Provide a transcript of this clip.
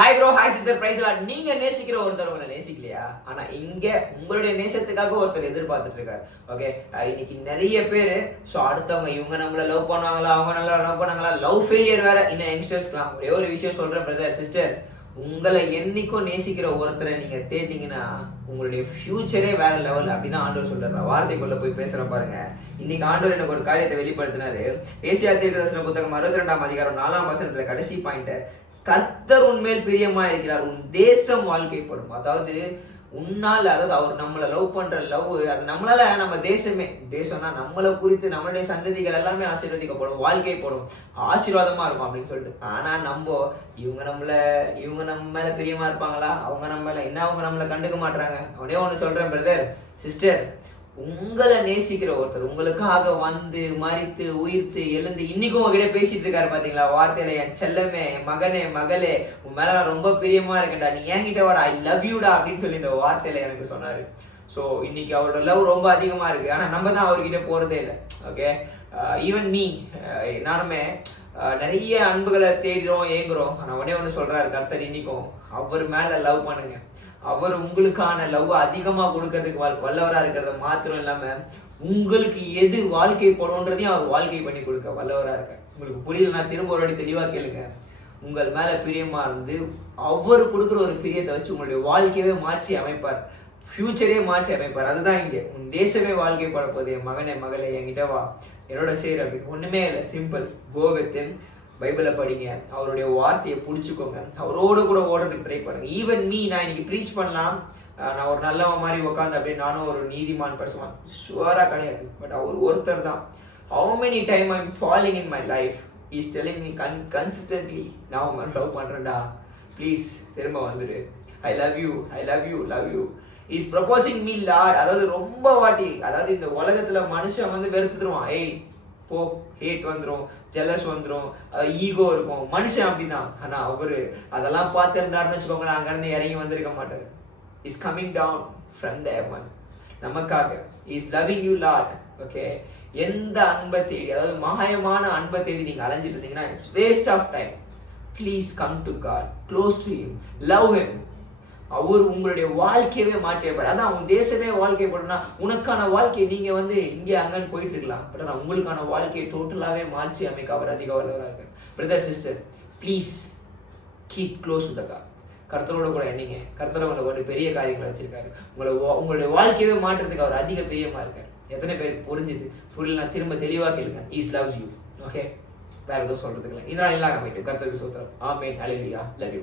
Hi bro hi sister பிரைஸ்லாம் நீங்க நேசிக்கிற ஒருத்தர் உங்களை நேசிக்கலையா? ஆனா இங்க உங்களுடைய நேசத்துக்காக ஒருத்தர் எதிர்பார்த்துட்டு இருக்காரு. ஓகே இன்னைக்கு நிறைய பேரு ஸோ அடுத்தவங்க இவங்க நம்மள லவ் பண்ணுவாங்களா அவங்க நல்லா லவ் பண்ணாங்களா லவ் ஃபெயிலியர் வேற. இன்னும் யங்ஸ்டர்ஸ்லாம் ஒரே ஒரு விஷயம் சொல்றேன் பிரதர் சிஸ்டர் உங்களை என்னைக்கும் நேசிக்கிற ஒருத்தரை நீங்க தேடினீங்கன்னா உங்களுடைய ஃபியூச்சரே வேற லெவல் அப்படிதான் ஆண்டவர் சொல்றாரு. வார்த்தைக்குள்ள போய் பேசுற பாருங்க. இன்னைக்கு ஆண்டவர் எனக்கு ஒரு காரியத்தை வெளிப்படுத்தினாரு. ஏசியா தீர்க்கதரிசன புத்தகம் அறுபத்தி ரெண்டாம் அதிகாரம் நாலாம் வசனத்துல கடைசி பாயிண்ட் கர்த்தர் உன்மேல் பிரியமா இருக்கிறார் உன் தேசம் வாழ்க்கைப்படும். அதாவது உன்னால அதாவது அவர் நம்மளை லவ் பண்ற லவ் அது நம்மளால நம்ம தேசமே. தேசம்னா நம்மளை குறித்து நம்மளுடைய சந்ததிகள் எல்லாமே ஆசீர்வதிக்கப்படும் வாழ்க்கைப்படும். ஆசீர்வாதமா இருக்கும் அப்படின்னு சொல்லிட்டு. ஆனா நம்ம இவங்க நம்மள இவங்க நம்ம மேல பிரியமா இருப்பாங்களா? அவங்க நம்ம என்ன அவங்க நம்மளை கண்டுக்க மாட்டாங்க அவனே ஒன்னு சொல்றேன் பிரதர் சிஸ்டர் உங்களை நேசிக்கிற ஒருத்தர் உங்களுக்காக வந்து மறித்து உயிர்த்து எழுந்து இன்னைக்கும் உங்ககிட்ட பேசிட்டு இருக்காரு பாத்தீங்களா? வார்த்தையில என் செல்லமே என் மகனே மகளே உன் மேல நான் ரொம்ப பிரியமா இருக்கேன்டா நீ என்கிட்ட வாடா ஐ லவ் யூடா அப்படின்னு சொல்லி இந்த வார்த்தையில எனக்கு சொன்னாரு. ஸோ இன்னைக்கு அவரோட லவ் ரொம்ப அதிகமா இருக்கு. ஆனா நம்ம தான் அவர்கிட்ட போறதே இல்லை. ஓகே ஈவன் மீ நானுமே uh, நிறைய அன்புகளை தேடுறோம் ஏங்குறோம். ஆனா உடனே ஒன்று சொல்றாரு கர்த்தர் இன்னைக்கும் அவர் மேல லவ் பண்ணுங்க. அவர் உங்களுக்கான லவ் அதிகமா கொடுக்கறதுக்கு வல்- வல்லவரா இருக்கிறத மாத்திரம் இல்லாம உங்களுக்கு எது வாழ்க்கை படும்ன்றதையும் அவர் வாழ்க்கை பண்ணி கொடுக்க வல்லவரா இருக்க உங்களுக்கு புரியலன்னா திரும்ப ஒரு வாட்டி தெளிவா கேளுங்க. உங்கள் மேல பிரியமா இருந்து அவர் கொடுக்குற ஒரு பிரியத்தை வச்சு உங்களுடைய வாழ்க்கையவே மாற்றி அமைப்பார். ஃபியூச்சரே மாற்றி அமைப்பார். அதுதான் இங்கே. உன் தேசமே வாழ்க்கை படப்போது என் மகனே மகளே என்கிட்ட வா. என்னோட சேர் அப்படின்னு. ஒண்ணுமே இல்லை. சிம்பிள் கோவித்தின் பைபிளை படிங்க அவருடைய வார்த்தையை பிடிச்சிக்கோங்க அவரோடு கூட ஓடுறதுக்கு ட்ரை பண்ணுங்க. ஈவன் மீ நான் இன்னைக்கு ப்ரீச் பண்ணலாம். நான் ஒரு நல்லவன் மாதிரி உட்காந்து அப்படியே நானும் ஒரு நீதிமான் பர்சன் ஷுவராக கிடையாது. பட் அவர் ஒருத்தர் தான். How many time I'm falling in my life is telling me con consistently நான் உங்களை லவ் பண்ணுறேன்டா ப்ளீஸ் திரும்ப வந்துடு I love you I love you love you is proposing me Lord அதாவது ரொம்ப வாட்டி அதாவது இந்த உலகத்தில் மனுஷன் வந்து வெறுத்துருவான். ஏய் போ ஹேட் வந்துடும் ஜெலஸ் வந்துடும் ஈகோ இருக்கும். மனுஷன் அப்படிதான் ஆனால் அவரு அதெல்லாம் பார்த்துருந்தாருன்னு வச்சுக்கோங்களேன் அங்கேருந்து இறங்கி வந்திருக்க மாட்டார். Is coming down from the one நமக்காக is loving you lot okay எந்த அன்பை தேடி அதாவது மாயமான அன்பை தேடி நீங்கள் அலைஞ்சிட்டு இருந்தீங்கன்னா it's waste of time please come to God close to him love him அவர் உங்களுடைய வாழ்க்கையவே மாற்றியப்பார் அதான் உன் தேசமே வாழ்க்கை போடனா உனக்கான வாழ்க்கையை நீங்க வந்து இங்கே அங்கன்னு போயிட்டு இருக்கலாம். பட் ஆனால் உங்களுக்கான வாழ்க்கையை டோட்டலாகவே மாற்றி அமைக்க அவர் அதிக வல்லவராக இருக்கார் brother sister please keep close to கர்த்தரோட கூட எண்ணீங்க கர்த்தர் உங்களை ஒரு பெரிய காரியங்களை வச்சிருக்காரு. உங்களை வா- உங்களுடைய வாழ்க்கையவே மாற்றுறதுக்கு அவர் அதிக பிரியமா இருக்கார். எத்தனை பேர் புரிஞ்சுது? புரியல நான் திரும்ப தெளிவாக கேளுங்க. ஈஸ் லவ்ஸ் யூ ஓகே வேற எதுவும் சொல்றதுக்கு இல்லை. இதனால் எல்லாம் போயிட்டு கர்த்தருக்கு சோத்திரம். ஆமேன் அலிலியா லவ் யூ